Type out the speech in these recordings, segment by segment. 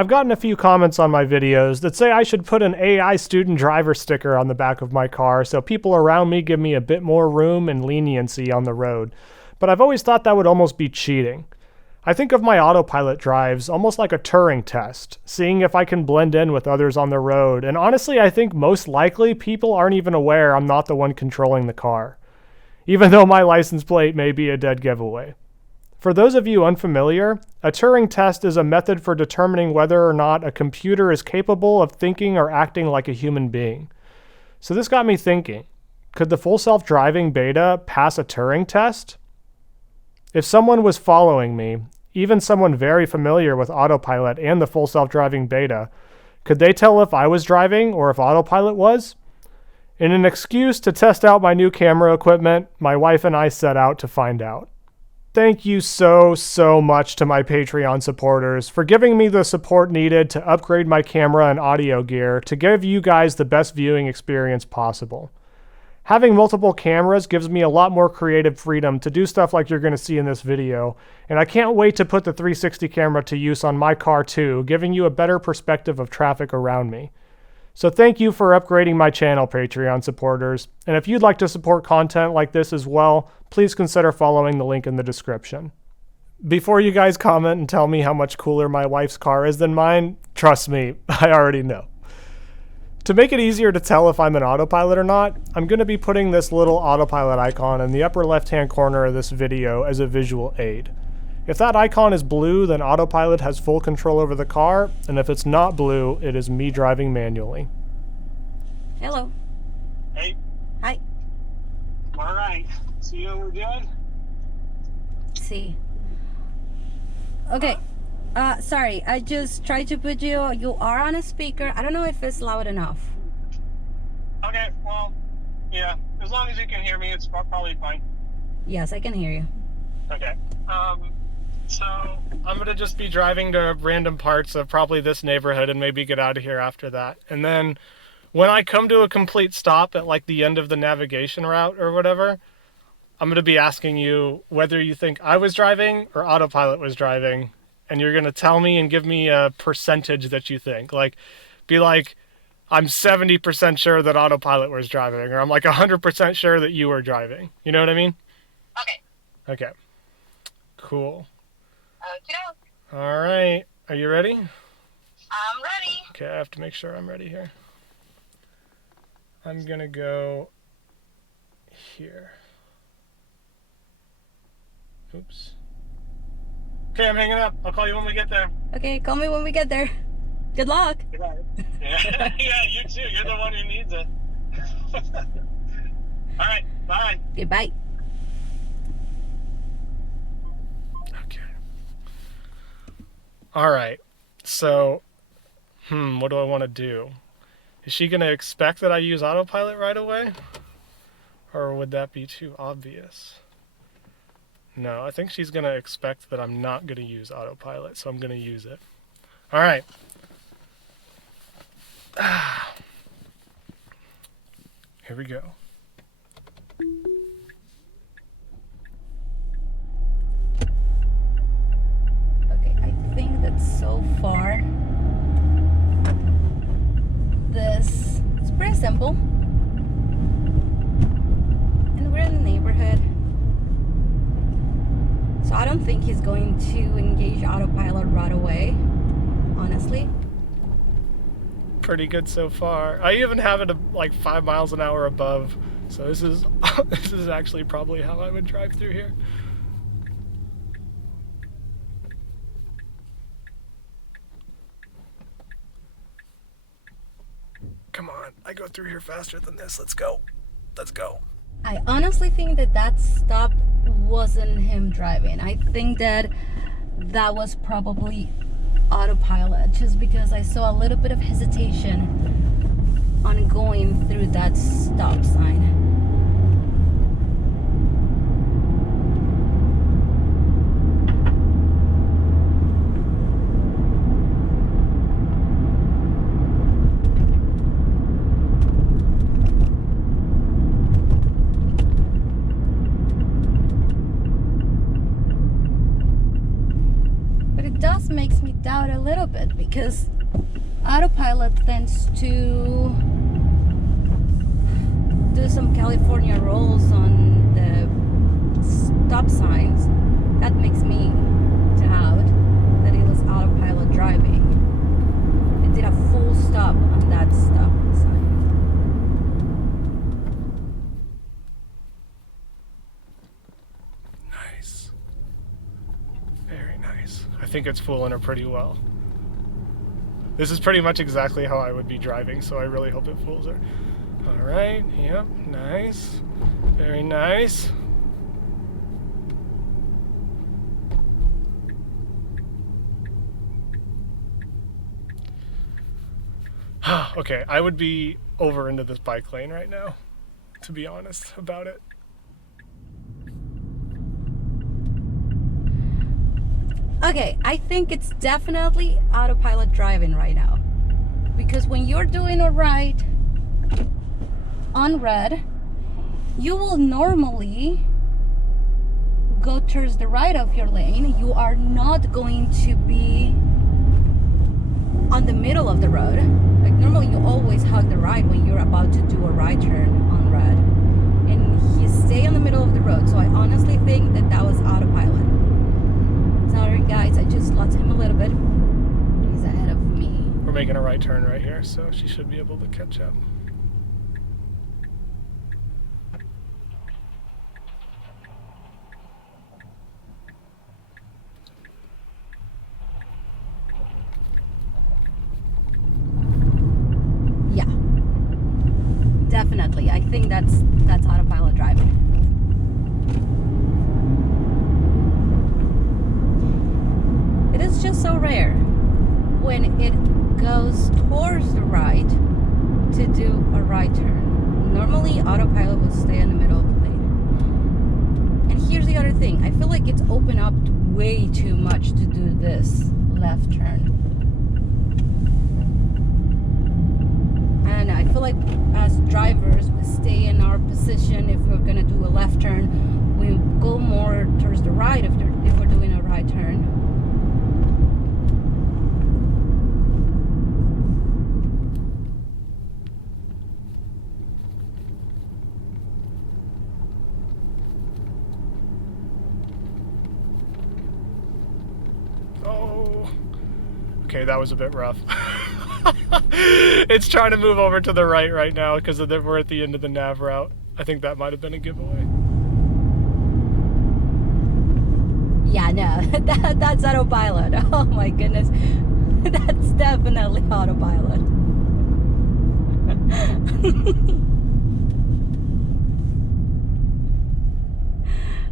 I've gotten a few comments on my videos that say I should put an AI student driver sticker on the back of my car so people around me give me a bit more room and leniency on the road, but I've always thought that would almost be cheating. I think of my autopilot drives almost like a Turing test, seeing if I can blend in with others on the road, and honestly I think most likely people aren't even aware I'm not the one controlling the car, even though my license plate may be a dead giveaway. For those of you unfamiliar, a Turing test is a method for determining whether or not a computer is capable of thinking or acting like a human being. So this got me thinking, could the full self-driving beta pass a Turing test? If someone was following me, even someone very familiar with autopilot and the full self-driving beta, could they tell if I was driving or if autopilot was? In an excuse to test out my new camera equipment, my wife and I set out to find out. Thank you so much to my Patreon supporters for giving me the support needed to upgrade my camera and audio gear to give you guys the best viewing experience possible. Having multiple cameras gives me a lot more creative freedom to do stuff like you're going to see in this video, and I can't wait to put the 360 camera to use on my car too, giving you a better perspective of traffic around me. So thank you for upgrading my channel, Patreon supporters, and if you'd like to support content like this as well, please consider following the link in the description. Before you guys comment and tell me how much cooler my wife's car is than mine, trust me, I already know. To make it easier to tell if I'm an autopilot or not, I'm going to be putting this little autopilot icon in the upper left-hand corner of this video as a visual aid. If that icon is blue, then autopilot has full control over the car, and if it's not blue, it is me driving manually. Hello. Hey. Hi. All right. See what we're doing? See. Okay. Sorry, I just tried to put you are on a speaker. I don't know if it's loud enough. Okay, well, yeah. As long as you can hear me, it's probably fine. Yes, I can hear you. Okay. So I'm going to just be driving to random parts of probably this neighborhood and maybe get out of here after that. And then when I come to a complete stop at like the end of the navigation route or whatever, I'm going to be asking you whether you think I was driving or autopilot was driving. And you're going to tell me and give me a percentage that you think. Like, be like, I'm 70% sure that autopilot was driving, or I'm like 100% sure that you were driving. You know what I mean? okay. Okay. Cool. Okay. All right. Are you ready? I'm ready. Okay, I have to make sure I'm ready here. I'm going to go here. Oops. Okay, I'm hanging up. I'll call you when we get there. Okay, call me when we get there. Good luck. Goodbye. Yeah, yeah, you too. You're the one who needs it. All right, bye. Goodbye. Okay. All right. So, what do I want to do? Is she going to expect that I use autopilot right away? Or would that be too obvious? No, I think she's going to expect that I'm not going to use autopilot, so I'm going to use it. All right. Here we go. Okay, I think that so far this is pretty simple. And we're in the neighborhood. So I don't think he's going to engage autopilot right away, honestly. Pretty good so far. I even have it like 5 miles an hour above, so this is this is actually probably how I would drive through here. Come on, I go through here faster than this. Let's go. Let's go. I honestly think that that stop wasn't him driving. I think that that was probably autopilot, just because I saw a little bit of hesitation on going through that stop sign. out a little bit because autopilot tends to do some California rolls on the stop signs. That makes me doubt that it was autopilot driving. It did a full stop on that stop sign. Nice. Very nice. I think it's fooling her pretty well. This is pretty much exactly how I would be driving, so I really hope it fools her. All right, yep, nice. Very nice. Okay, I would be over into this bike lane right now, to be honest about it. Okay, I think it's definitely autopilot driving right now. Because when you're doing a right on red, you will normally go towards the right of your lane. You are not going to be on the middle of the road. Like normally you always hug the right when you're about to do a right turn on red. And you stay in the middle of the road. So I honestly think that that was autopilot. Sorry guys, I just lost him a little bit. He's ahead of me. We're making a right turn right here, so she should be able to catch up. Yeah, definitely. I think that's autopilot driving. It is just so rare when it goes towards the right to do a right turn. Normally autopilot will stay in the middle of the lane. And here's the other thing. I feel like it's opened up way too much to do this left turn. And I feel like as drivers, we stay in our position. If we're gonna do a left turn, we go more towards the right if we're doing a right turn. Okay, that was a bit rough. It's trying to move over to the right now because we're at the end of the nav route. I think that might have been a giveaway. Yeah, no, that's autopilot. Oh my goodness. That's definitely autopilot.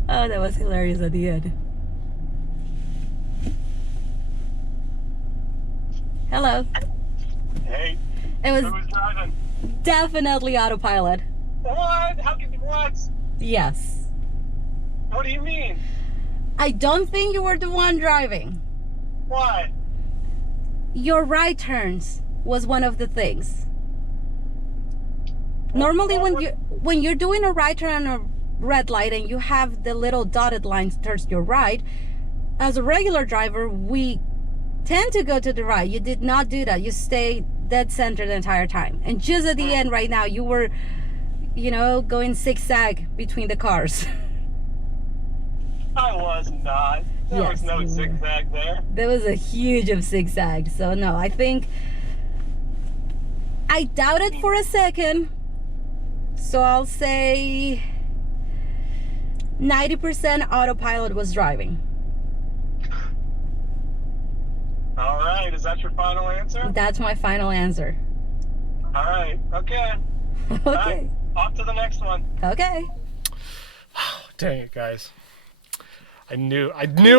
Oh, that was hilarious at the end. Hello. Hey. It was Who's driving? definitely autopilot. What? How can you what? Yes. What do you mean? I don't think you were the one driving. What? Your right turns was one of the things. Normally when you're doing a right turn on a red light and you have the little dotted lines towards your right, as a regular driver, we tend to go to the right. You did not do that. You stay dead center the entire time. And just at the end right now, you were, going zigzag between the cars. I was not. There was no zigzag there. There was a huge of zigzag. So no, I think I doubted for a second. So I'll say 90% autopilot was driving. All right, is that your final answer? That's my final answer. All right, okay. Okay. All right, off to the next one. Okay. Dang it, guys. I knew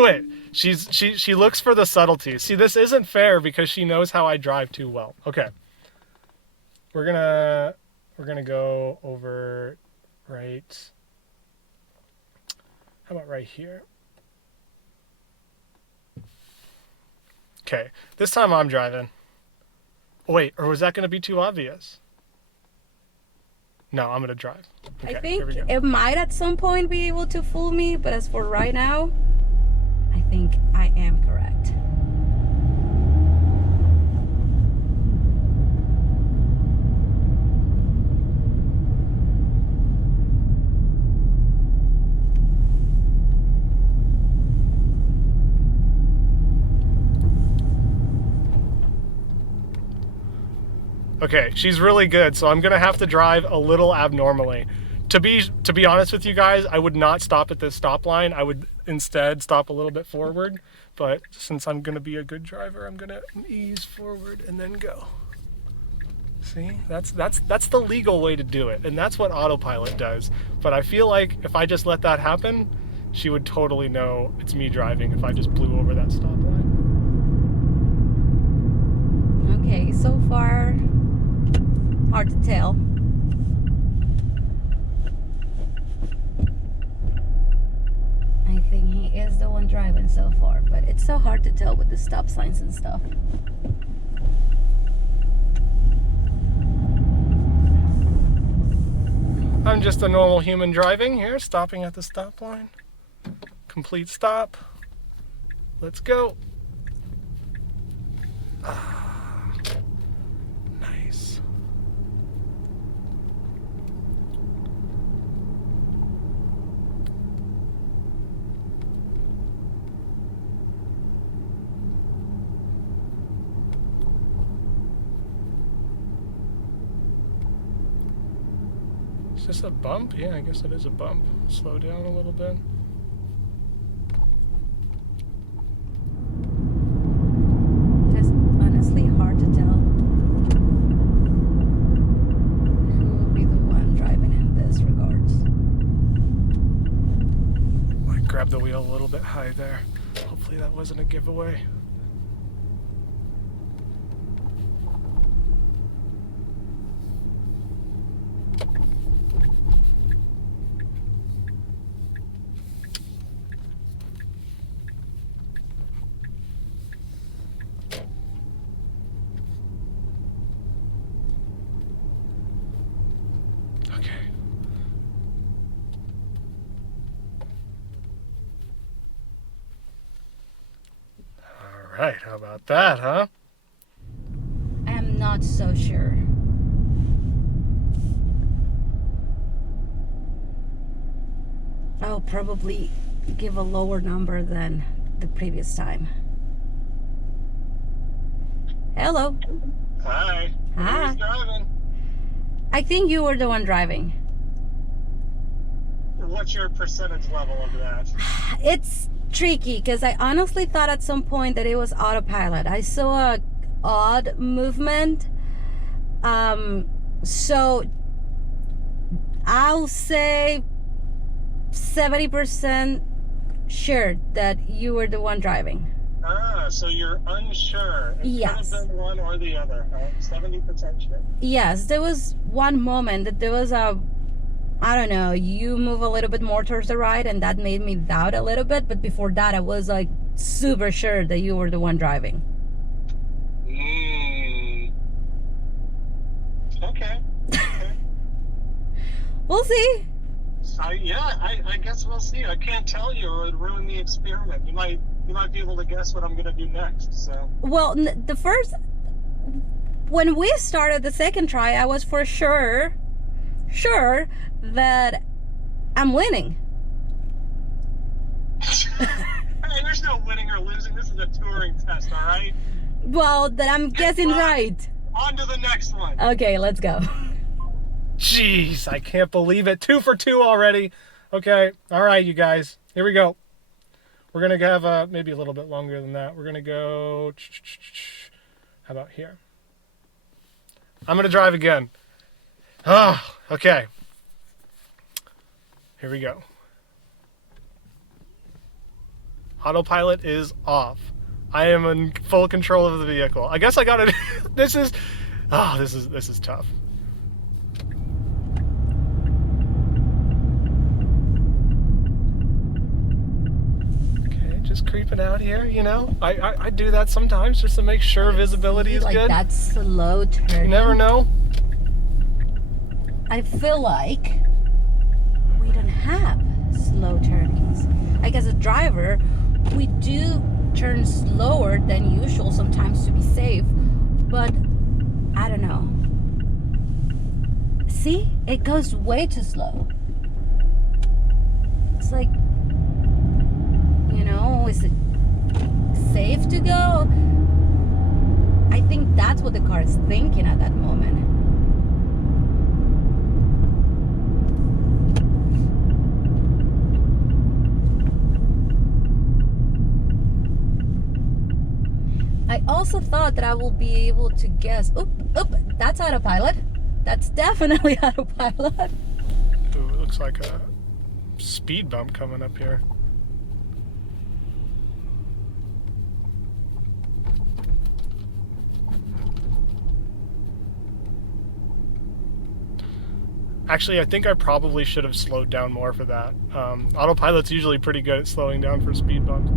it. She looks for the subtleties. See, this isn't fair because she knows how I drive too well. Okay. We're gonna go over right. How about right here? Okay, this time I'm driving. Oh, wait, or was that going to be too obvious? No, I'm going to drive. Okay, I think it might at some point be able to fool me, but as for right now, I think I am correct. Okay, she's really good, so I'm gonna have to drive a little abnormally. To be honest with you guys, I would not stop at this stop line. I would instead stop a little bit forward. But since I'm gonna be a good driver, I'm gonna ease forward and then go. See, that's the legal way to do it, and that's what autopilot does. But I feel like if I just let that happen, she would totally know it's me driving if I just blew over that stop line. Okay, so far, hard to tell. I think he is the one driving so far, but it's so hard to tell with the stop signs and stuff. I'm just a normal human driving here, stopping at the stop line. Complete stop. Let's go. Nice. Is this a bump? Yeah, I guess it is a bump. Slow down a little bit. It is honestly hard to tell who will be the one driving in this regards. I grabbed the wheel a little bit high there. Hopefully that wasn't a giveaway. Right, how about that, huh? I am not so sure. I'll probably give a lower number than the previous time. Hello. Hi. Hi. Who's driving? I think you were the one driving. What's your percentage level of that? It's tricky because I honestly thought at some point that it was autopilot. I saw a odd movement. So I'll say 70% sure that you were the one driving. Ah, so you're unsure. It Yes. could have been one or the other. 70% sure. Yes, there was one moment that there was I don't know, you move a little bit more towards the right and that made me doubt a little bit, but before that I was like super sure that you were the one driving. Okay. We'll see. I guess we'll see. I can't tell you or it would ruin the experiment. You might be able to guess what I'm going to do next. So. Well, when we started the second try, I was for sure that I'm winning. Hey, there's no winning or losing. This is a Turing test, all right? Well, that I'm guessing right. On to the next one. Okay, let's go. Jeez, I can't believe it. 2 for 2 already. Okay, all right, you guys. Here we go. We're going to have maybe a little bit longer than that. We're going to go... How about here? I'm going to drive again. Oh, okay. Here we go. Autopilot is off. I am in full control of the vehicle. I guess I got it. This is tough. Okay, just creeping out here, you know. I do that sometimes just to make sure visibility is like good. That slow turn. You never know. I feel like we don't have slow turnings. Like as a driver, we do turn slower than usual sometimes to be safe, but I don't know. See, it goes way too slow. It's like, you know, is it safe to go? I think that's what the car is thinking at that moment. also thought that I will be able to guess. Oop, that's autopilot. That's definitely autopilot. Ooh, it looks like a speed bump coming up here. Actually, I think I probably should have slowed down more for that. Autopilot's usually pretty good at slowing down for speed bumps.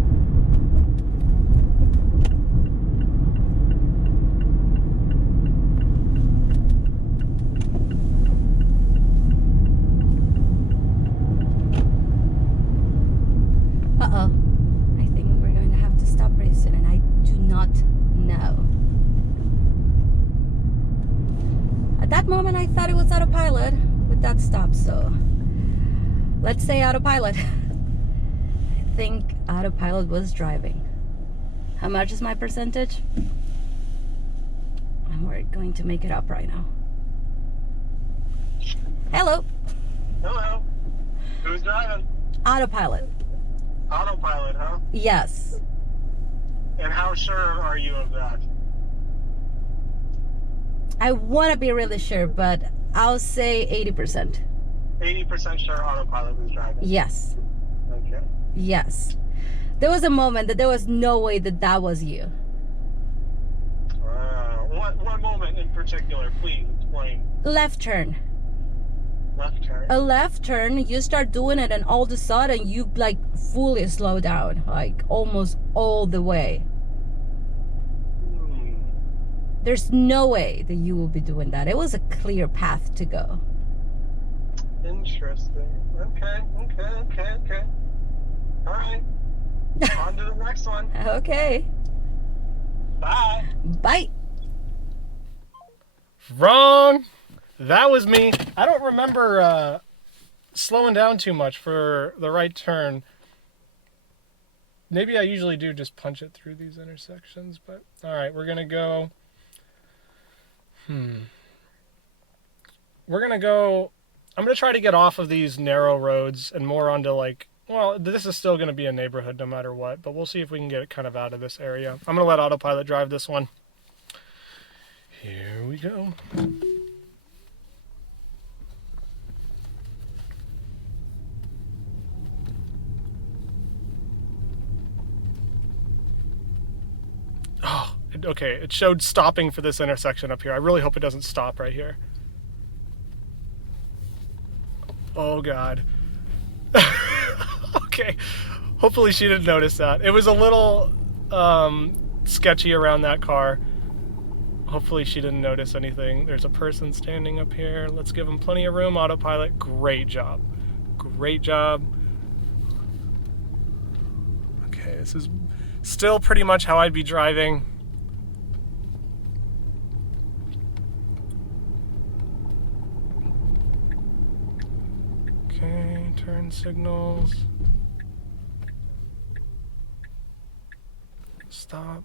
Uh-oh. I think we're going to have to stop pretty soon, and I do not know. At that moment, I thought it was autopilot with that stop, so let's say autopilot. I think autopilot was driving. How much is my percentage? And we're going to make it up right now. Hello. Hello. Who's driving? Autopilot. Autopilot, huh? Yes. And how sure are you of that? I want to be really sure, but I'll say 80%. 80% sure autopilot was driving? Yes. Okay. Yes. There was a moment that there was no way that that was you. What moment in particular? Please explain. Left turn. Left turn? A left turn, you start doing it, and all of a sudden you like fully slow down, like almost all the way. There's no way that you will be doing that. It was a clear path to go. Interesting. Okay. All right. On to the next one. Okay. Bye. Bye. Wrong! That was me. I don't remember slowing down too much for the right turn. Maybe I usually do just punch it through these intersections, but alright, we're gonna go... We're gonna go... I'm gonna try to get off of these narrow roads and more onto like... Well, this is still gonna be a neighborhood no matter what, but we'll see if we can get it kind of out of this area. I'm gonna let autopilot drive this one. Here we go. Oh, okay, it showed stopping for this intersection up here. I really hope it doesn't stop right here. Oh, God. Okay, hopefully she didn't notice that. It was a little sketchy around that car. Hopefully she didn't notice anything. There's a person standing up here. Let's give him plenty of room. Autopilot, great job. Great job. Okay, this is still pretty much how I'd be driving. Okay, turn signals. Stop.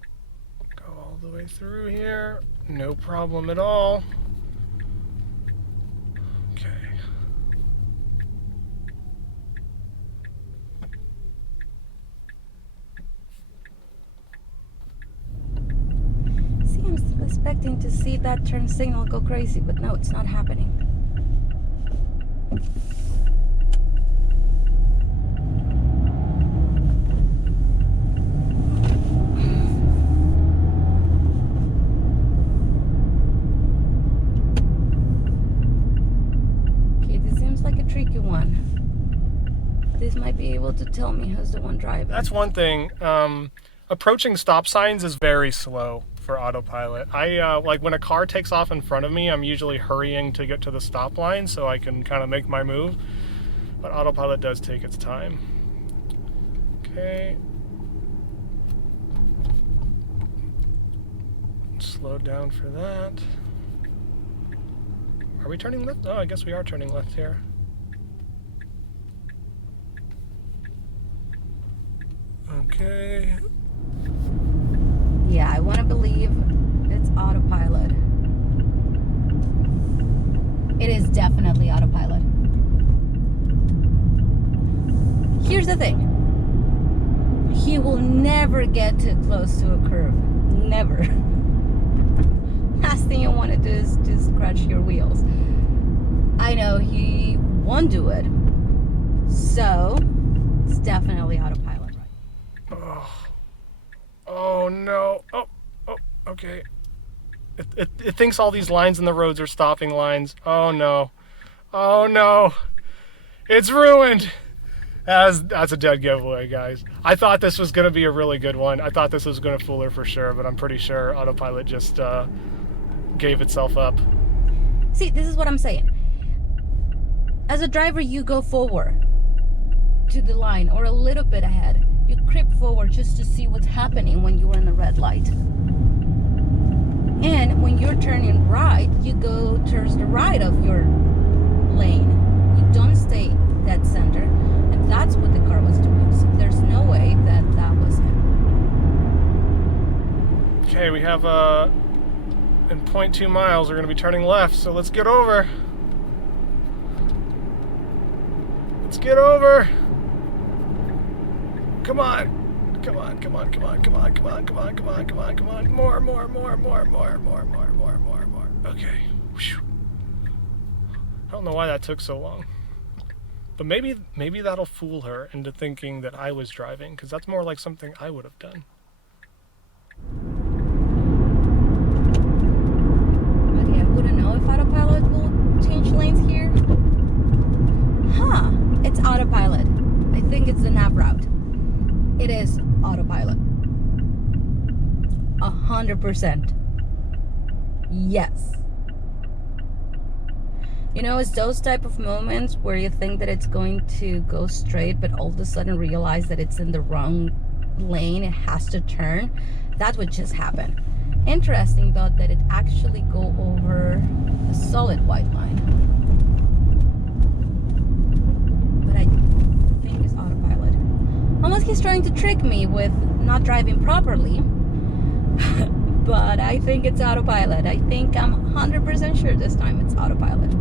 Go all the way through here. No problem at all. Okay. See, I'm still expecting to see that turn signal go crazy, but no, it's not happening. This might be able to tell me who's the one driving. That's one thing. Approaching stop signs is very slow for autopilot. I like when a car takes off in front of me, I'm usually hurrying to get to the stop line so I can kind of make my move. But autopilot does take its time. Okay. Slow down for that. Are we turning left? Oh, I guess we are turning left here. Okay. Yeah, I want to believe it's autopilot. It is definitely autopilot. Here's the thing. He will never get too close to a curve. never. Last thing you want to do is to scratch your wheels. I know he won't do it, so it's definitely autopilot, right? Oh no. Oh, okay. It thinks all these lines in the roads are stopping lines. Oh no. Oh no. It's ruined. That's a dead giveaway, guys. I thought this was going to be a really good one. I thought this was going to fool her for sure, but I'm pretty sure autopilot just gave itself up. See, this is what I'm saying. As a driver, you go forward to the line or a little bit ahead. You creep forward just to see what's happening when you're in the red light. And when you're turning right, you go towards the right of your lane. You don't stay dead center. And that's what the car was doing. So there's no way that that was him. Okay, we have in 0.2 miles, we're going to be turning left, so let's get over. Let's get over. Come on. Come on, come on, come on, come on, come on, come on, come on, come on, come on. More. Okay. Whew. I don't know why that took so long. But maybe that'll fool her into thinking that I was driving, because that's more like something I would have done. Okay, I wouldn't know if autopilot will change lanes here. Huh, it's autopilot. I think it's the nav route. It is autopilot. 100%. Yes. You know, it's those type of moments where you think that it's going to go straight, but all of a sudden realize that it's in the wrong lane. It has to turn. That's what just happened. Interesting though that it actually go over a solid white line. But I think it's autopilot. Unless he's trying to trick me with not driving properly. But I think it's autopilot. I think I'm 100% sure this time it's autopilot.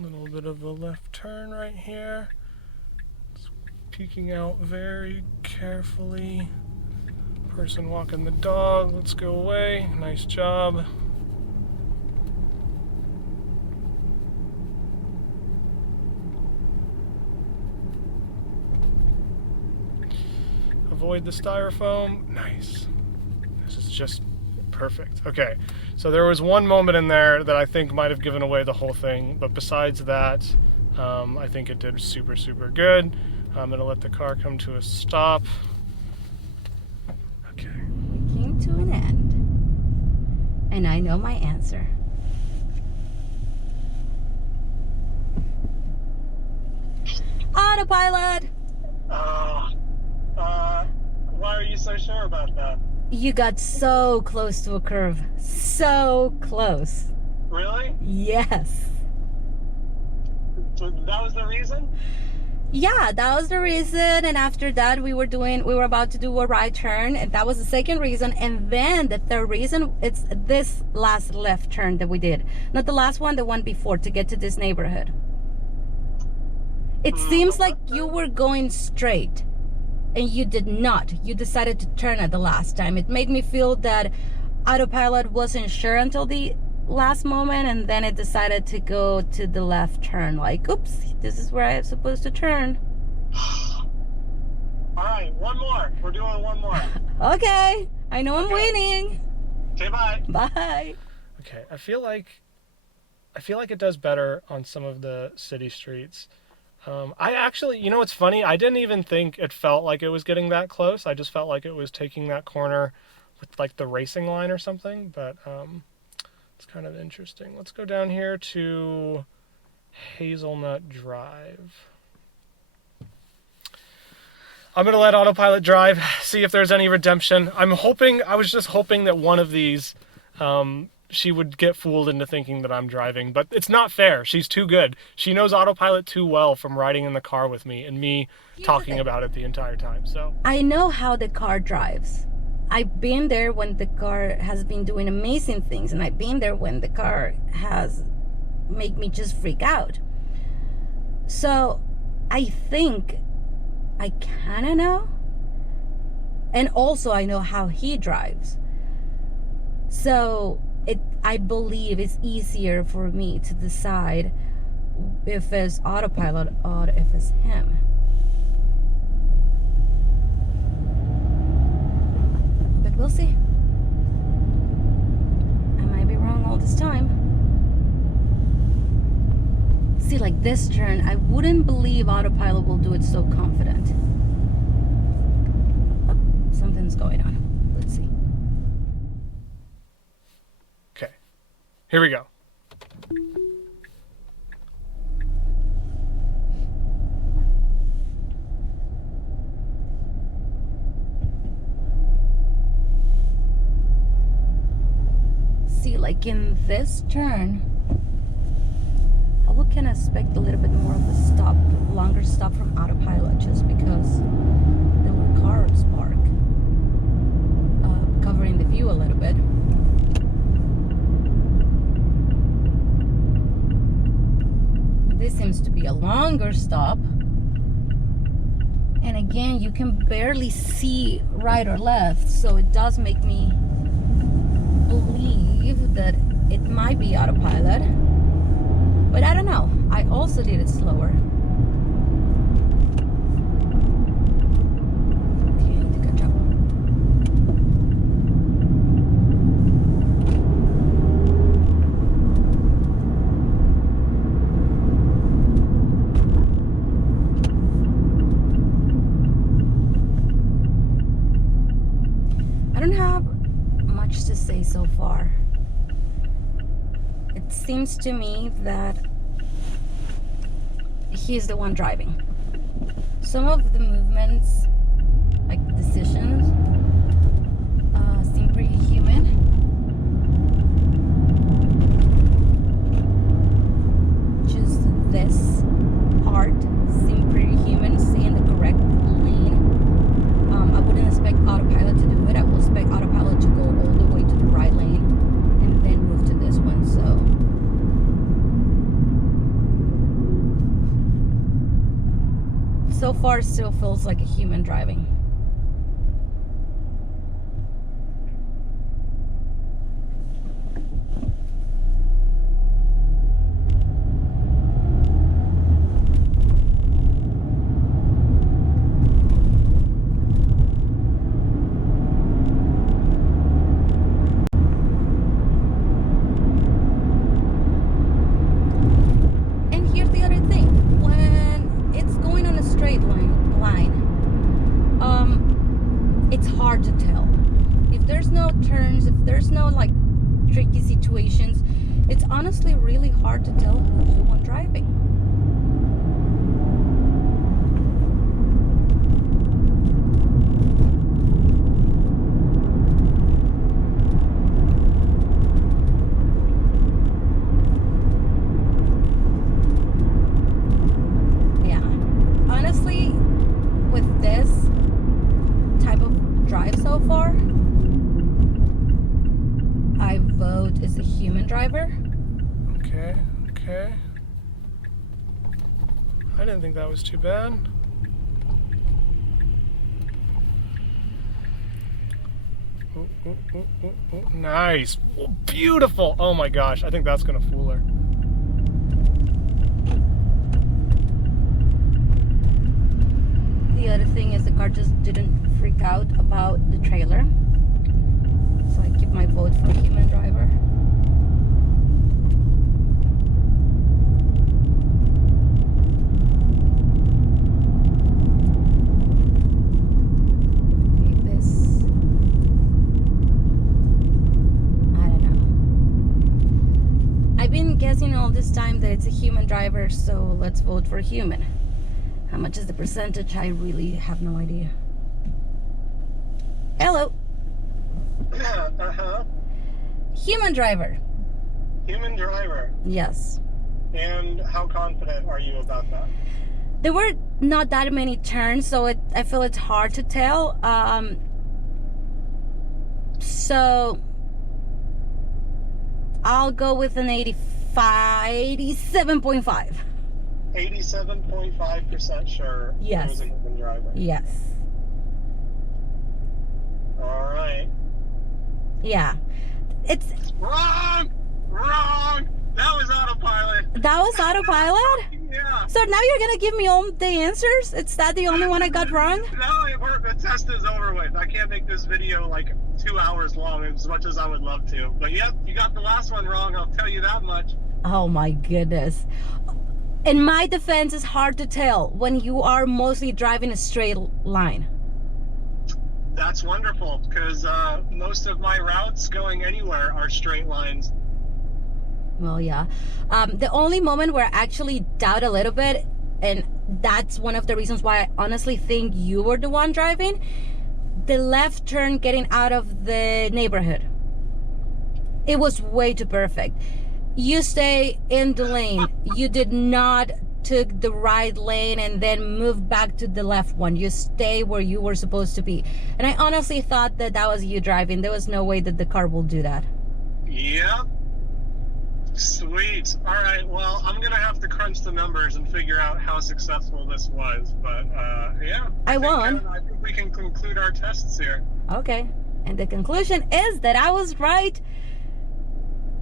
A little bit of a left turn right here. It's peeking out very carefully. Person walking the dog. Let's go away. Nice job. Avoid the styrofoam. Nice. This is just perfect. Okay, so there was one moment in there that I think might have given away the whole thing, but besides that, I think it did super, super good. I'm gonna let the car come to a stop. Okay. It came to an end, and I know my answer. Autopilot! Why are you so sure about that? You got so close to a curve. So close. Really? Yes. So that was the reason? Yeah, that was the reason. And after that, we were about to do a right turn. And that was the second reason. And then the third reason, it's this last left turn that we did. Not the last one, the one before, to get to this neighborhood. It seems like you were going straight. And you did not. You decided to turn at the last time. It made me feel that autopilot wasn't sure until the last moment, and then it decided to go to the left turn. Like, oops, this is where I'm supposed to turn. All right, one more. We're doing one more. Okay, I know I'm waiting. Okay, bye. Bye. Okay, I feel like it does better on some of the city streets. I actually, you know what's funny? I didn't even think it felt like it was getting that close. I just felt like it was taking that corner with like the racing line or something, but it's kind of interesting. Let's go down here to Hazelnut Drive. I'm going to let autopilot drive, see if there's any redemption. I was just hoping that one of these, she would get fooled into thinking that I'm driving, but it's not fair. She's too good. She knows autopilot too well from riding in the car with me and me talking about it the entire time. So I know how the car drives. I've been there when the car has been doing amazing things, and I've been there when the car has made me just freak out. So I think I kind of know. And also I know how he drives. So I believe it's easier for me to decide if it's autopilot or if it's him. But we'll see. I might be wrong all this time. See, like this turn, I wouldn't believe autopilot will do it so confident. Oh, something's going on. Let's see. Okay, here we go. See, like in this turn, I would kind of expect a little bit more of a stop, longer stop from autopilot, just because there were cars parked, covering the view a little bit. This seems to be a longer stop. And again, you can barely see right or left, so it does make me believe that it might be autopilot. But I don't know. I also did it slower. Okay, I did a good job. I don't have much to say so far. It seems to me that he's the one driving. Some of the movements, like decisions, seem pretty human. Just this part seemed pretty human, stay in the correct lane. I wouldn't expect autopilot to do it. I will expect autopilot to go all the way to the right lane and then move to this one. So far, it still feels like a human driving. And here's the other thing. When it's going on a straight line, it's hard to tell. If there's no turns, if there's no like tricky situations, it's honestly really hard to tell who's the one driving. Yeah, honestly, with this type of drive so far, I vote as a human driver. Okay. I didn't think that was too bad. Ooh, nice. Ooh, beautiful. Oh my gosh, I think that's gonna fool her. The other thing is the car just didn't freak out about the trailer. So I keep my vote for human driver. Okay, this, I don't know. I've been guessing all this time that it's a human driver, so let's vote for human. How much is the percentage? I really have no idea. Hello. Uh-huh. Human driver. Human driver. Yes. And how confident are you about that? There were not that many turns, so I feel it's hard to tell. So I'll go with an 87.5. 87.5% sure Yes. it was a human driver. Yes. All right. Yeah. It's Wrong! Wrong! That was autopilot. That was autopilot? Yeah. So now you're gonna give me all the answers? Is that the only one I got wrong? No, the test is over with. I can't make this video like 2 hours long as much as I would love to. But yep, you got the last one wrong, I'll tell you that much. Oh my goodness. In my defense, it's hard to tell when you are mostly driving a straight line. That's wonderful, because most of my routes going anywhere are straight lines. Well, yeah. The only moment where I actually doubt a little bit, and that's one of the reasons why I honestly think you were the one driving, the left turn getting out of the neighborhood. It was way too perfect. You stay in the lane. You did not took the right lane and then move back to the left one. You stay where you were supposed to be. And I honestly thought that that was you driving. There was no way that the car will do that. Yep. Sweet. All right. Well, I'm going to have to crunch the numbers and figure out how successful this was. But yeah. I won. I think we can conclude our tests here. Okay. And the conclusion is that I was right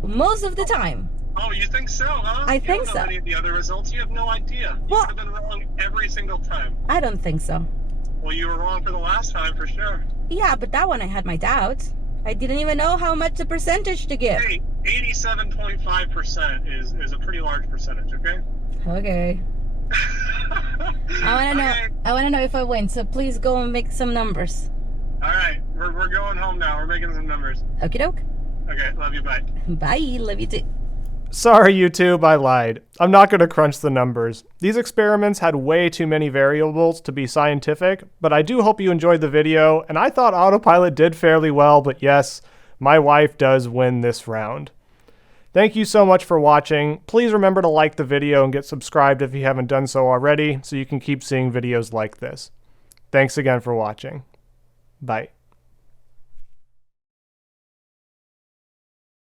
most of the time. Oh, you think so, huh? I think you don't know so. any of the other results. You have no idea. You Well, could have been wrong every single time. I don't think so. Well, you were wrong for the last time for sure. Yeah, but that one I had my doubts. I didn't even know how much the percentage to give. Hey, 87.5% is a pretty large percentage, okay? Okay. I want to know. Okay. I want to know if I win. So please go and make some numbers. All right, we're going home now. We're making some numbers. Okie doke. Okay, love you, bye. Bye. Love you too. Sorry, YouTube, I lied. I'm not going to crunch the numbers. These experiments had way too many variables to be scientific, but I do hope you enjoyed the video, and I thought autopilot did fairly well, but yes, my wife does win this round. Thank you so much for watching. Please remember to like the video and get subscribed if you haven't done so already, so you can keep seeing videos like this. Thanks again for watching. Bye.